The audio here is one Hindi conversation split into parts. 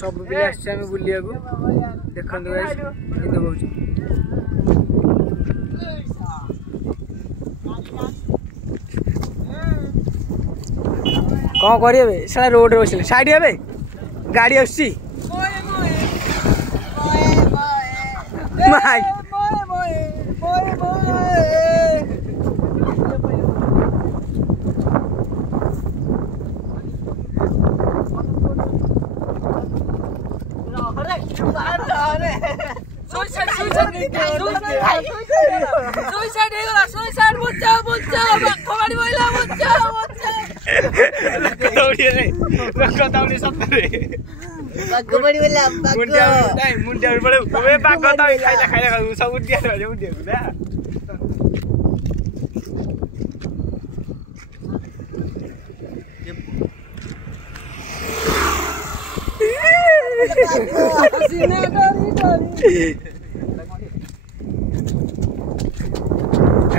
सब पिला आम बुलिया देखो कौन करेंगे सारा रोड बस साइड हे गाड़ी आसी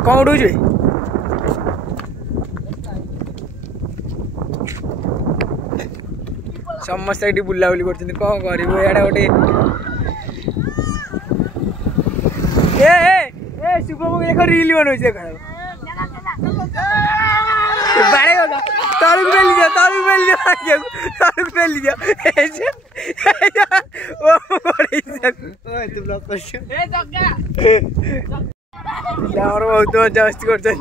कौन उड़ू समस्त ये बुलाबुली कर कौन कर गोटे शुभम देख रिल बनौ बाड़े तलू पेली दियो तलू पेली दियो बहुत मजा मस्ती कर देख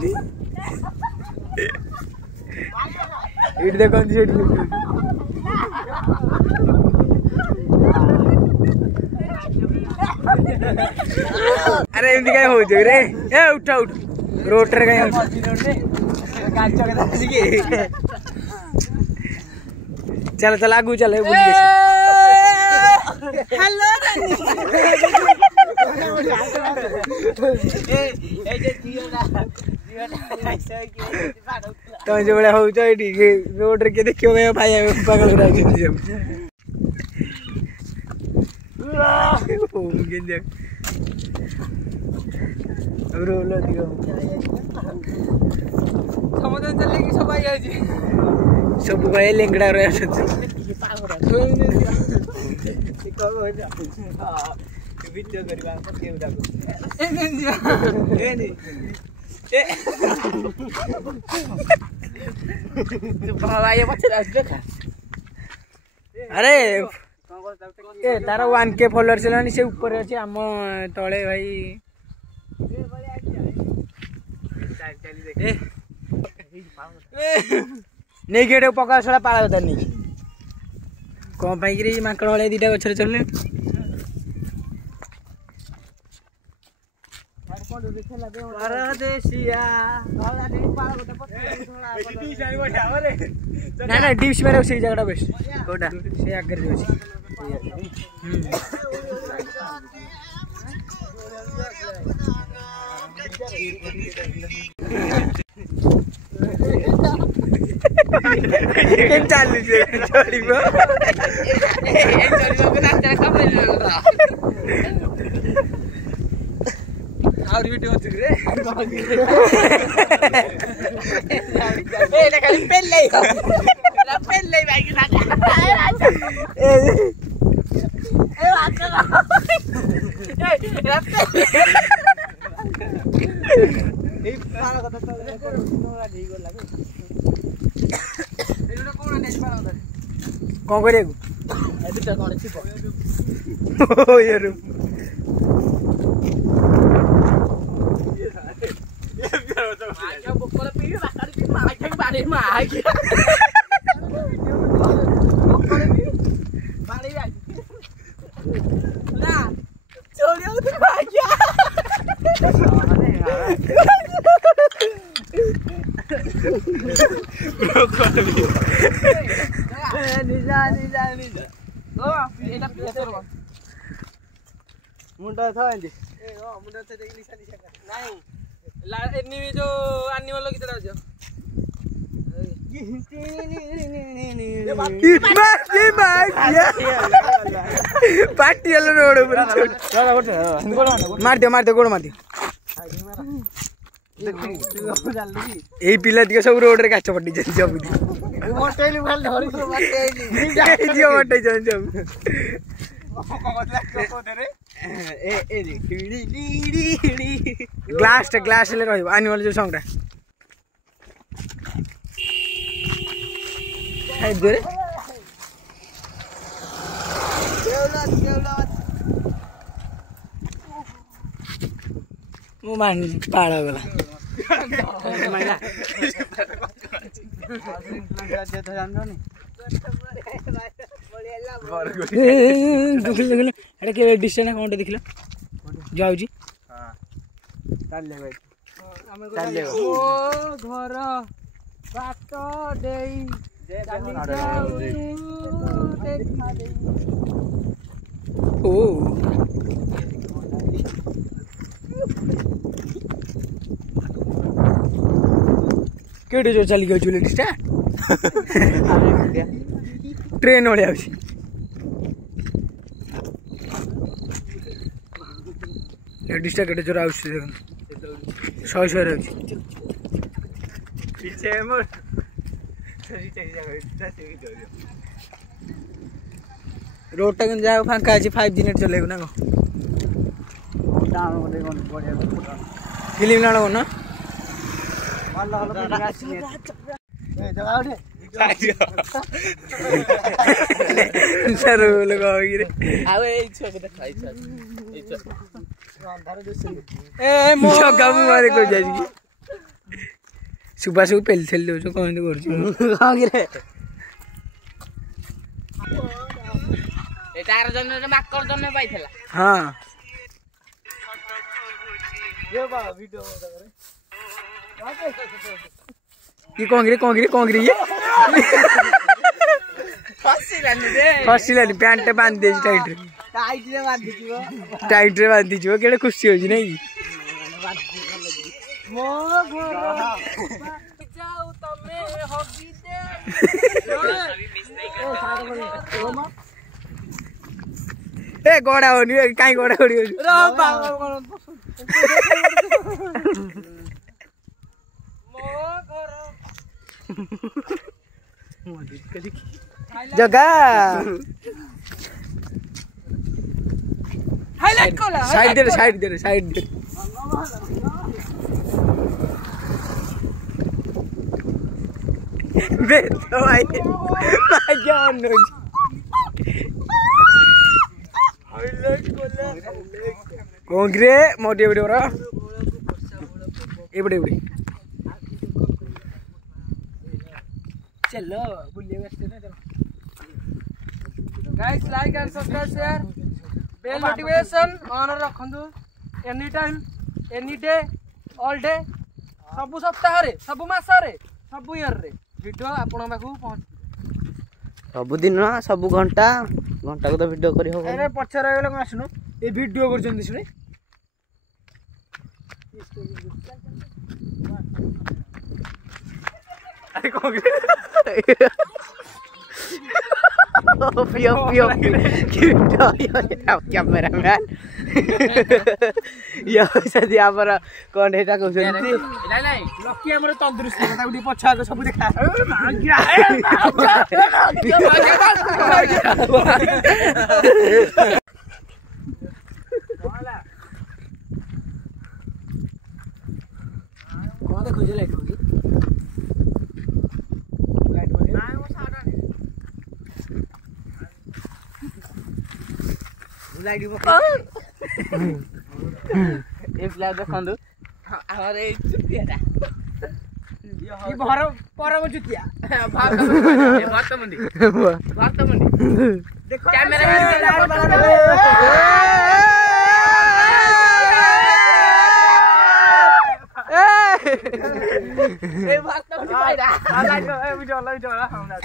अरे एमती कहीं हो रे ए उठा उठ रोटर कहीं चल चल आगू चल तुम जो बड़ा हो रोड के देखियो भाई पागल रोल चल कि सब भाई लेंगड़ा रहे अरे ए तार 1K फॉलोअर्स है से ऊपर अच्छे आम तले भाई नहीं गेट पका सड़ा पाला कथा नहीं कौन पाई माकड़ भाई दीटा गचर चलने ना डिप्स मेरे से जगह बेस्ट कोटा से आगे कौन करे मुंडा था एंदी ए हां मुंडा था देख निशा निशा नहीं ला एनी जो एनिमल की तरह जो पार्टी वाला रोड ऊपर मार दे गोड़ मार दे एई पिला दियो सब रोड रे काच पट्टी जन सब मोटेली खाली धरि दियो पट्टी जन सब ग्लास ले रहइबो एनुअल जो सॉन्ग रे हाय दे मु मान पाड़ा गला एटा के डिस्टेंस काउंट देखिला जाउजी हां ताले भाई ताले ओ घर बात देई चाली जाऊ देखा देई ओ केडे जो चली गयो जुलेटिस्टा ट्रेन वाले आउछ लेटिस्टा केडे जो आउछ देखन 100 आउछ पीछे मोर रोड टा कन जाओ फांका अछि 5 मिनट चलेगो ना को डाउन करे कोन बढ़िया फिल्म लाणो ना सर लोग रे आवे ए छक देखा ए छक अंधार दिस ए मो गाम मारे को जाई सुबह सुबह पेल थेल दो जो कोन कर हां रे ए 4 जन रे माकर जन पाइथला हां ये बा वीडियो करे ये कोंगरी ये फासी लानी पैंट बांध दे टाइट रे बांध दीजिए केड़े खुशी हो जी नहीं मो घर जाऊ तमे हगी दे ए गोड़ा होनी काई गोड़ा होनी रो बाबा जगह हाईलाइट कोला साइड दे बे तो भाई जान नो हाईलाइट कोला कोंग्रे मोटे बड़े बड़ा ए बड़े चलो बुलिए बसते ना चलो guys like and subscribe share bell notification on रखंदु any time any day all day सब सप्ताह रे सब मास रे सब ईयर रे वीडियो आपन पाखु पहुंच सब दिन सब घंटा को तो वीडियो करी हो अरे पछर आगले को आसनु ए वीडियो करछन दिसने अरे पियो कैमरामैन या सदी हमर कोन हेटा कहउछन नहीं लकी हमर तंदुरुस्ती कथा उडी पछा के सब देखा कोन देखो जे लाइट होगी लाइट ए फ्लैग देखंदु हमर ए चुतियाटा ई भर परम जुतिया भारत मंडी देखो कैमरा ए भारत मंडी पाइरा लाइट ए वीडियो हमरा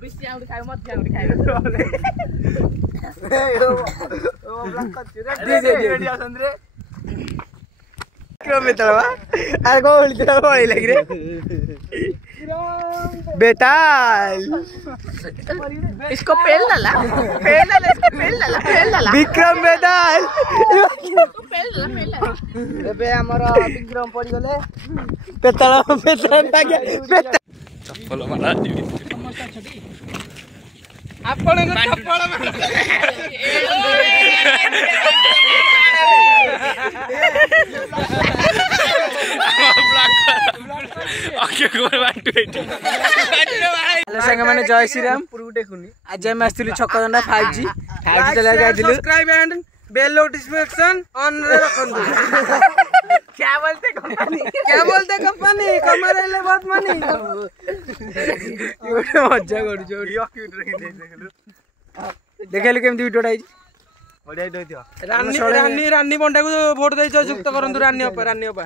बिस्ती आउट खाइ मत आउट खाइ ए ओ ब्लॉक कर रे रेडी आसन रे क्यों में तलवा अरे को बोलते हो बोली लग रे बेताल इसको पेल डाला विक्रम बेताल एबे हमर विक्रम पड़ी गले बेताल चप्पल मारा ଆପଣଙ୍କ ଚପଳ ସାଙ୍ଗମାନେ ଜୟ ଶ୍ରୀରାମ ଆଜି ଆମେ ଆସିଥିଲୁ ଛକଦଣ୍ଡା 5G ଚଲେଇବାକୁ ଯାଇଥିଲୁ। Subscribe and bell notification on रे रखंदु। क्या बोलते कंपनी कमरे ले बहुत मनी मजा करू देखलु केमती वीडियो आइज रानी बंडा को वोट दे युक्त करंतु रानी अपा रानी अपा